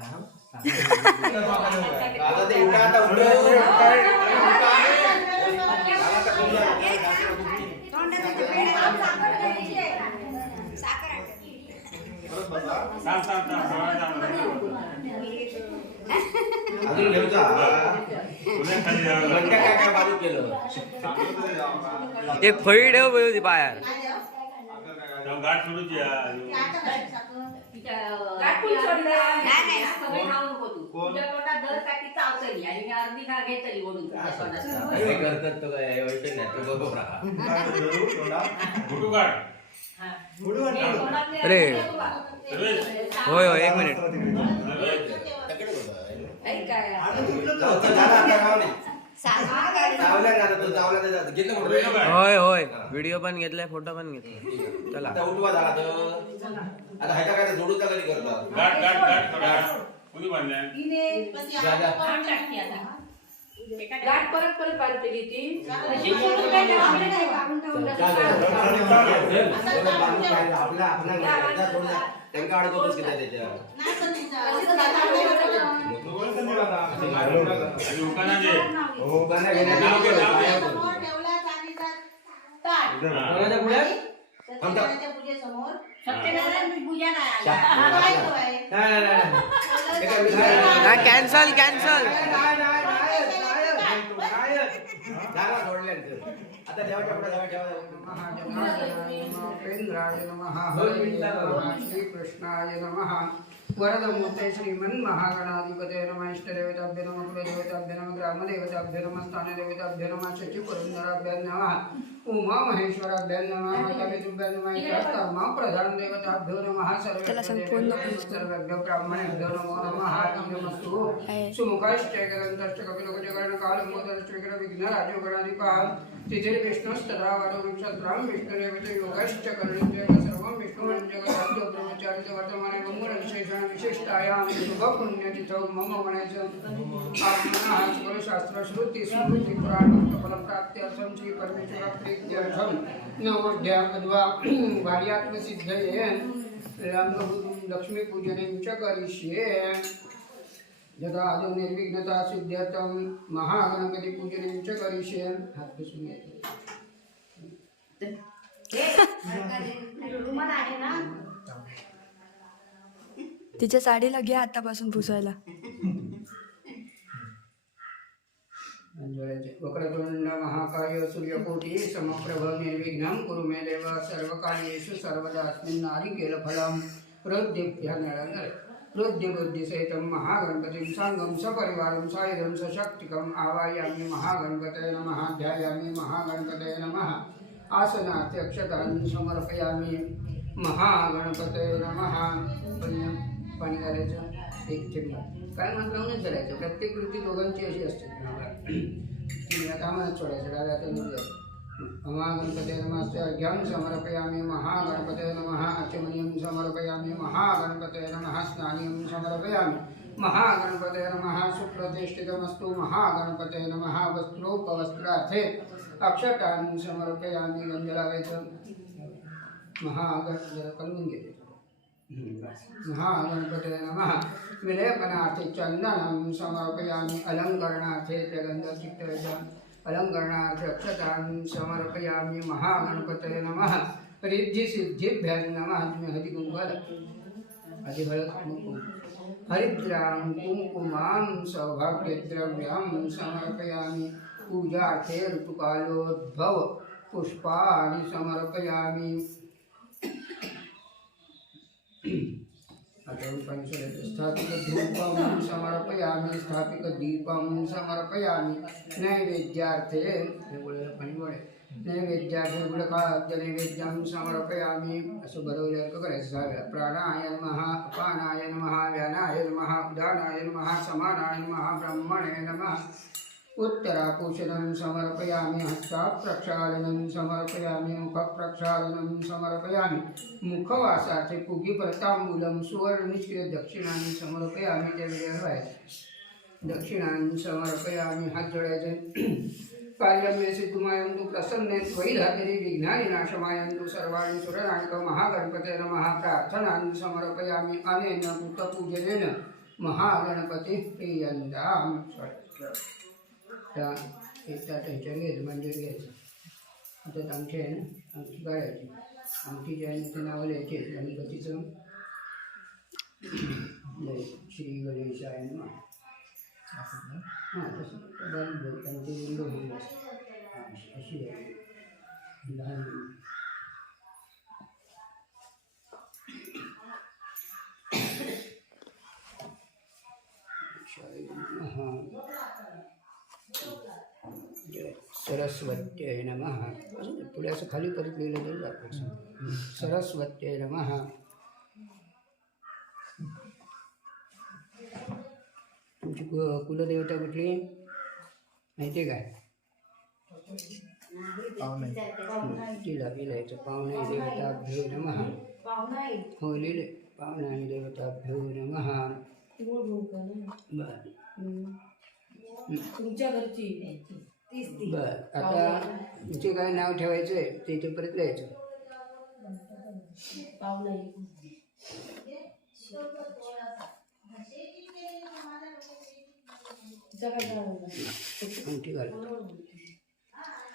अजून. घंट्या काय काय बाजू केलं एक फळी ठेव बघ तेव्हा गाठ सोडूच या. गाठून सोडलं. नाही, नाही, सगळे खाऊ नको तू. तुझ्या तोंडात दर काठी चावतली आणि मी अर्धी खा घेतली ओढून तुझ्या तोंडात. करतात तो काय? वैसे नाही. तो बरोबर राहा. फोटो काढ हा. हे तोंडातले अरे. सर्वेश, होय होय एक मिनिट. सर्वेश. ऐक काय. जाऊ, झालं आता राव नाही. आता तो जातं. घेतलं. होय होय. व्हिडिओ पण घेतलाय फोटो पण घेतलाय. चला. आता उठवा झाला तर. आता काय जोडूचा कधी करतात गाठ गाठ गाठ गाठ. कोणी बांधल्या? जा, जा. आण टाकते आता. गाठ परत परत बांधते की ती. अशी सोडून काय नाही, आपलं नाही. बांधून ठेवलं. आपला आपला एकदा सोडून जा. त्यांका अडकवतच की नाही त्याच्या. आणि दे सत्यनारायण पूजा नाही कॅन्सल कॅन्सल नाही, आता नमः नमः श्रीकृष्णाय नमः वरदमूर्ते श्रीमन् महागणाधिपते नमः। इष्टदेवताभ्य नमः कुलदेवताभ्य नमः ग्रामदेवताभ्य नमः स्थानदेवताभ्य नमः सचिपुरंदराभ्य नमः उमा महेश्वराभ्य नमः मातापितृभ्य नमः इत्यात्मा प्रधान देवताभ्यो नमः। सर्वेभ्यो ब्राह्मणेभ्यो नमो नमः। नमस्तु सुमुखाश्चैकदन्तश्च कपिलकुजगणकालमोदरश्चैकर विघ्नराजो गणाधिपान् तिथिर्विष्णुस्तथा वरवृक्षत्रां विष्णुरेवच योगश्च कर्णित्येव सर्वं विष्णुमं जगदाद्यो ब्रह्मचारित वर्तमाने मंगलविशेषण विशिष्टायां शुभपुण्यतिथौ मम गणेश आत्मनः सकलशास्त्रश्रुति स्मृति पुराणफलप्राप्त्यर्थं श्रीपरमेश्वरप्रीत्यर्थं नवोढ्या अद्वा भार्यात्मसिद्धये रङ्गभूतं लक्ष्मीपूजनं च करिष्ये यदा आदौ निर्विघ्नता सिद्ध्यर्थं महागणपतिपूजनं च करिष्ये हात पुसून घ्यायचे रुमाल आहे ना तिच्या साडीला घ्या आतापासून पुसायला. अंजळाचे वक्रतुंड महाकाय सूर्यकोटी समप्रभ निर्विघ्नं कुरु मे देव सर्वकार्येषु सर्वदा अस्मिन् नारिकेलफलं प्रोद्दीप्य नरनर प्रोद्यबुद्धिसहितं महागणपतिं साङ्गं सपरिवारं सायुधं सशक्तिकम् आवायामि महागणपतये नमः ध्यायामि महागणपतये नमः। आसनात्यक्षतान् समर्पयामि महागणपतये नमः। पाणी घालायचं एक चिमटा काय म्हटलं लावूनच करायचं प्रत्येक कृती दोघांची अशी असते. आम्हाला आता सोडायचं डाव्या हाताने महागणपते नमस्ते. अर्घ्यं समर्पयामि महागणपते नमः. अचमनीयं समर्पयामि महागणपते नमः. स्नानीयं समर्पयामि महागणपते नमः. सुप्रतिष्ठितमस्तु महागणपते नमः. वस्त्रोपवस्त्रार्थे अक्षतान् समर्पयामि गंध लावायचं महागण घेते. महागणपते नमः विलेपनार्थे चन्दनं समर्पयामि अलङ्करणार्थे च गन्धचित्तरजम् अलङ्करणार्थे समर्पयामि महागणपतये नमः रिद्धिसिद्धिभ्यः नमः तुम्ही हळदी हरिद्रां कुङ्कुमां सौभाग्यद्रव्यं समर्पयामि। पूजार्थे ऋतुकालोद्भव पुष्पाणि समर्पयामि। स्थापितधूपं समर्पयामि स्थापितदीपं समर्पयामि नैवेद्यार्थे पणिवळे नैवेद्यार्थे गुडखाद्य नैवेद्यं समर्पयामि असं बरोबर करायचं सहाव्या प्राणाय नमः अपानाय नमः व्यानाय नमः उदानाय नमः समानाय नमः ब्रह्मणे नमः उत्तरापोषणं समर्पयामि हस्ताप्रक्षालनं समर्पयामि मुखप्रक्षालनं समर्पयामि। मुखवासाचे पुगीप्रतांबूलं सुवर्णनिष्क्रिय दक्षिणानि समर्पयामि ते वेळेवर आहे दक्षिणानि समर्पयामि हात जोडायचे कार्यमे सिद्धुमायन्तु प्रसन्ने त्वयि धातरि विघ्नानि नाशमायन्तु सर्वाणि सुरनायक महागणपते नमः। प्रार्थनानि समर्पयामि अनेन भूतपूजनेन महागणपती प्रियंदाम त्या त्यात ह्याच्या घ्यायचं मंदिर घ्यायचं आता अंगठी आहे ना अंगठी काढायची आमची जी आहे ना ते नावं लिहायचे गणपतीचं. जय श्री आहे ना. हां तसं. बारीक बोल लिंग होईल अशी आहे. लहान हां. सरस्वत्यै नमः। असं पुढे असं खाली परत लिहिलं तरी जातं सरस्वत्यै नमः। तुमची कु- कुलदेवता कुठली? माहिती आहे काय तिला लिहायचं. पाहुणे देवताभ्यो नमः। हो लिहिले. पाहुणे देवताभ्यो नमः। बर. तुमच्या घरची. बर आता तुमचे काय नाव ठेवायचं आहे ते इथे परत लिहायचं. पाहुणा. तिचा काय झालं अंगठी घालत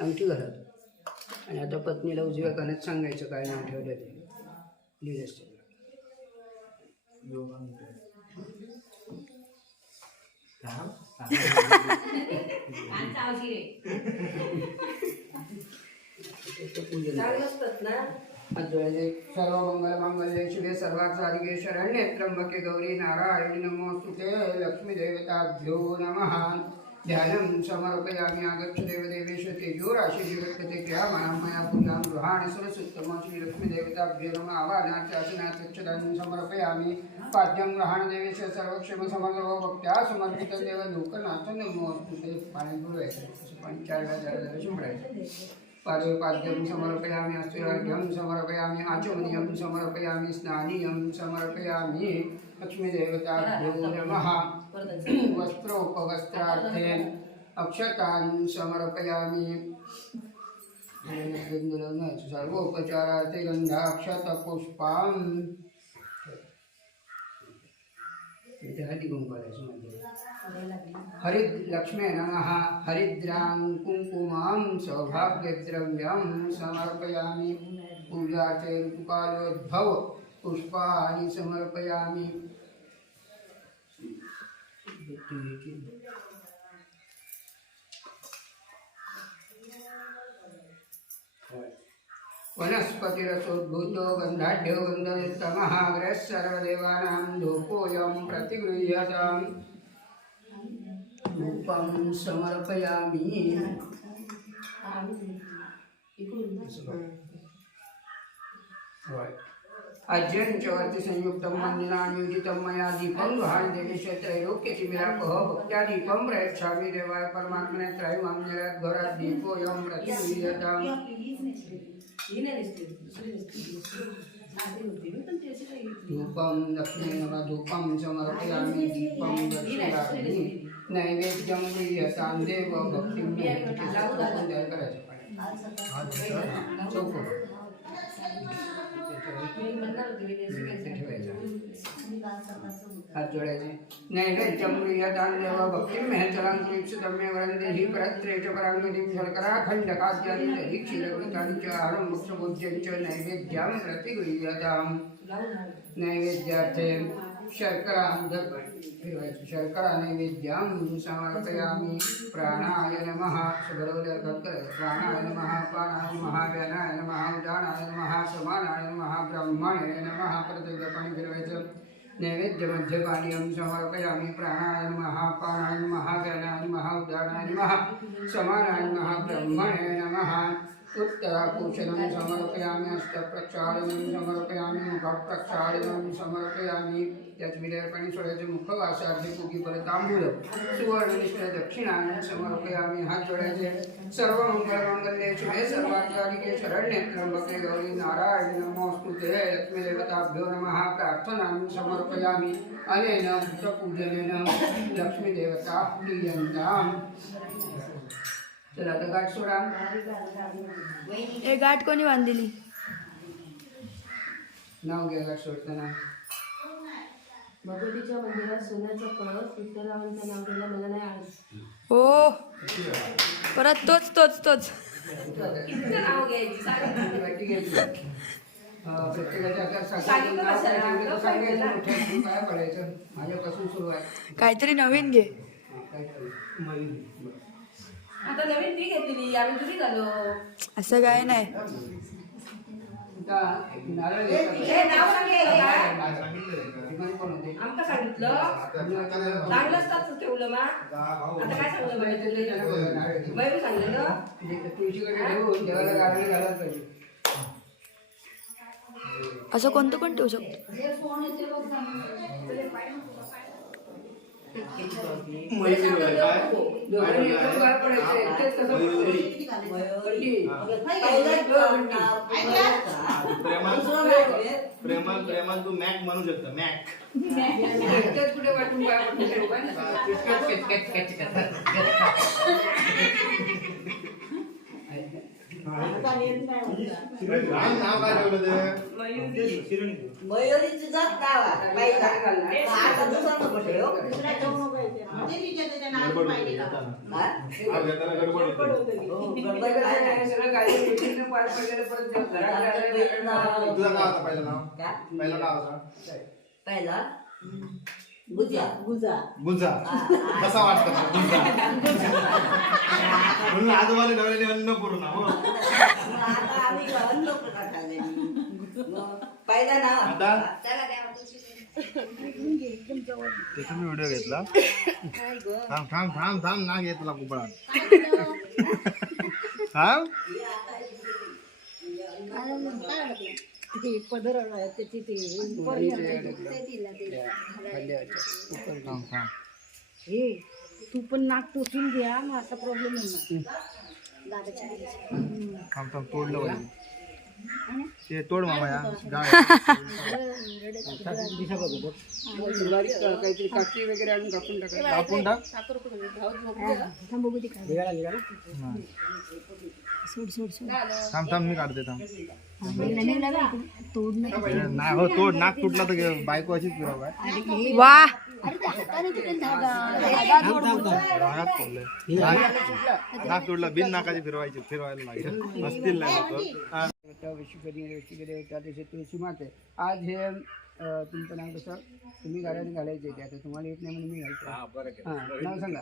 अंगठी घालत आणि आता पत्नीला उजव्या कानात सांगायचं काय नाव ठेवलं ते. लिहिलं असतं आणि चावशी रे ते पूजन चांगलं असतात ना अद्वैते सर्व मंगल मांगल्ये शिवे साधिके शरण्ये त्र्यंबके गौरी नारायणी नमोस्तुते लक्ष्मी देवताभ्यो नमः। ध्यानं समर्पयामि आगच्छ देवदेवेश तेजो राशि विवर्तते मया पूजां गृहाणि सुरसुत्तमं श्रीलक्ष्मीदेवताभ्यो नमः। आवाहनाचासनाचक्षदानं समर्पयामि। पाद्यं ग्रहाण देवेश सर्वक्षेम समर्पो भक्त्या समर्पितं देव लोकनाथं नमोस्तुते पाण्यात बुडवायचं असं पाणी चार वेळा चार वेळा शिंपडायचं पादोपाद्यं समर्पयामि अस्थिराढ्यं समर्पयामि आचमनीयं समर्पयामि स्नानीयं समर्पयामि। लक्ष्मीदेवताभ्यो नमः। वस्त्रोपवस्त्रार्थे अक्षतान् समर्पयामि। सर्वोपचारार्थे गंधाक्षतपुष्पां इथे हळदी कुंकवायचं म्हणजे हरिद् लक्ष्मे नमः हरिद्रां कुङ्कुमां सौभाग्यद्रव्यं समर्पयामि। पूजार्थे ऋतुकालोद्भव पुष्पाणि समर्पयामि। वनस्पतिरसोद्भूतो गन्धाढ्यो गन्धयुक्तमः ग्रहः सर्वदेवानां धूपोऽयं प्रतिगृह्यताम्। धूपं समर्पयामि। अज्यञ्चवर्ति संयुक्तं मन्दिरानुयुजितं मया दीपं गृहाणि देवेश त्रैलोक्यचिमिरापः भक्त्या दीपं प्रयच्छामि देवाय परमात्मने त्रयमं निरद्घरात् दीपोऽयं प्रतिगृह्यताम् नाही दिसते दुसरी दिसते आधी होती मी पण त्याची काही धूपं दक्षिणे नमः धूपं समर्पयामि दीपं दर्शयामि नैवेद्यं गृह्यतां देव भक्तिं तयार करायचं चौकोन मी म्हणणार होते ठेवायचं हात जोडायचे. नैवेद्यं दान देवा भक्ती मेहचलां क्रीक्षितम्य वरन्दे हि परत्रे च पराङ्गतिं शर्कराखण्डकाद्यानि दहि क्षीरकृतानि च आहरं मोक्षबोध्यं च नैवेद्यं प्रतिगृह्यताम्. लावून नैवेद्यार्थे शर्करा ठेवायची. शर्करा नैवेद्यं समर्पयामि. प्राणाय नमः. बरोबर प्राणाय नमः. प्राणाय नमः. व्यानाय नमः. उदानाय नमः. समानाय नमः. ब्रह्माय नमः. परत पाणी फिरवायचं. नैवेद्य मध्यपानीयं समर्पयामि प्राणाय नमः पाणाय महा व्यानाय महा समानाय महाब्रह्मणे नमः। उत्तराकुशलं समर्पयामि हस्तप्रक्षालनं समर्पयामि मुखप्रक्षालनं समर्पयामि। त्याच विदर्पणे मुखवासार्थे पुगी सुवर्णनिष्ठ दक्षिणानं समर्पयामि। हात जोडायचे सर्व मंगलमंगल्ये शिवे सर्वाचारिके शरण्ये त्र्यंबके गौरी नारायण। नमोस्तुते लक्ष्मीदेवताभ्यो नमः। प्रार्थनां समर्पयामि। अनेन भूतपूजनेन लक्ष्मीदेवता प्रीयन्ताम्। चला आता गाठ सोडा हे गाठ कोणी बांधिली? नाव घ्या गाठ सोडताना. भगवतीच्या मंदिरात सोन्याचा कळस विठ्ठलावांचं नाव दिलं मला नाही आलं हो. परत तोच तोच तोच. घ्यायची अं, प्रत्येकाच्या सांगितलं सांगायचं. मोठ्या हातून पडायचं. माझ्यापासून काहीतरी नवीन घे? आता नवीन ती घेतलेली आम्ही जुनी झालो असं काय नाही. हे नाव सांगितलं का. आमका सांगितलं. असतात ठेवलं मा. आता काय सांगलं बाई. बाई सांगलेलं असं कोणतं पण ठेवू शकतो. प्रेमात प्रेमात तू मॅक म्हणू शकतो मॅक कुठे वाटून काय. नाव काय ठेवलं ते मयुरीची जात नाव आहे. बाई का? आता दुसरा नको ठेव. दुसरा ठेवू नको याच्यात. हा? नाव घेताना गडबड होते हो, काय गडबड हे आलं, तुझं होतं पहिलं नाव? पहिलं नाव होतं पहिला? गुजा. गुजा. गुंजा. कसा वाटतं मग गुंजा. म्हणून आजोबाने ठेवलेले अन्नपूर्णा हो. आता आम्ही अन्न प्रकार खाल्ले मग पहिला आता? चला ते तुम्ही व्हिडिओ घेतला. थांब थांब थांब थांब ना घे तुला कुपळा. थांब थांब. थांब तू पण नाक टोचून घ्या मग असा प्रॉब्लेम होणार थांब थांब तोडलं पाहिजे. ते तोड मामा या. जाळ. बारीक काहीतरी काठी वगैरे आणून कापून टाकायचं कापून टाक. थांब थांब मी काढते थांब. नाही हो तोड नाक तुटला तर. बायको अशीच फिरव वा. नाक तुटला बिन नाकाची फिरवायची फिरवायला लागेल. असतील नाही वशिकरी दिवशी तुळशी माते. आज हे तुमचं नाव कसं? तुम्ही गाड्याने घालायचे ते. आता तुम्हाला येत नाही म्हणून मी घालतो. हां नाव सांगा.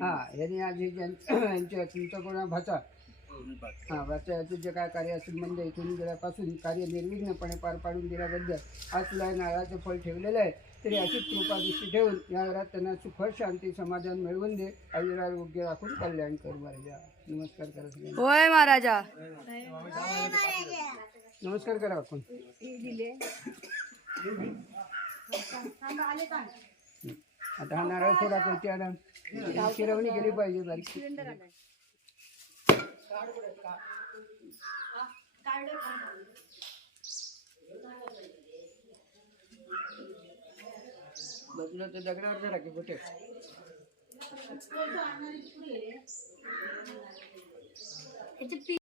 हां यांनी आज हे यांच्या तुमचा कोणा भाचा. हां भाचा याचं जे काय कार्य असेल म्हणजे इथून गेल्यापासून कार्य निर्विघ्नपणे पार पाडून दिल्याबद्दल आज तुला नारळाचं फळ ठेवलेलं आहे. तरी अशीच कृपा दृष्टी ठेवून या घरात त्यांना सुख शांती समाधान मिळवून दे आयुरारोग्य राखून कल्याण कर बरं नमस्कार करा. होय महाराजा. नमस्कार करा आपण. आता हा नारळ थोडा करते आता शिरवणी केली पाहिजे बारीक. बाजूला तर दगडावर जरा की कुठे ह्याचे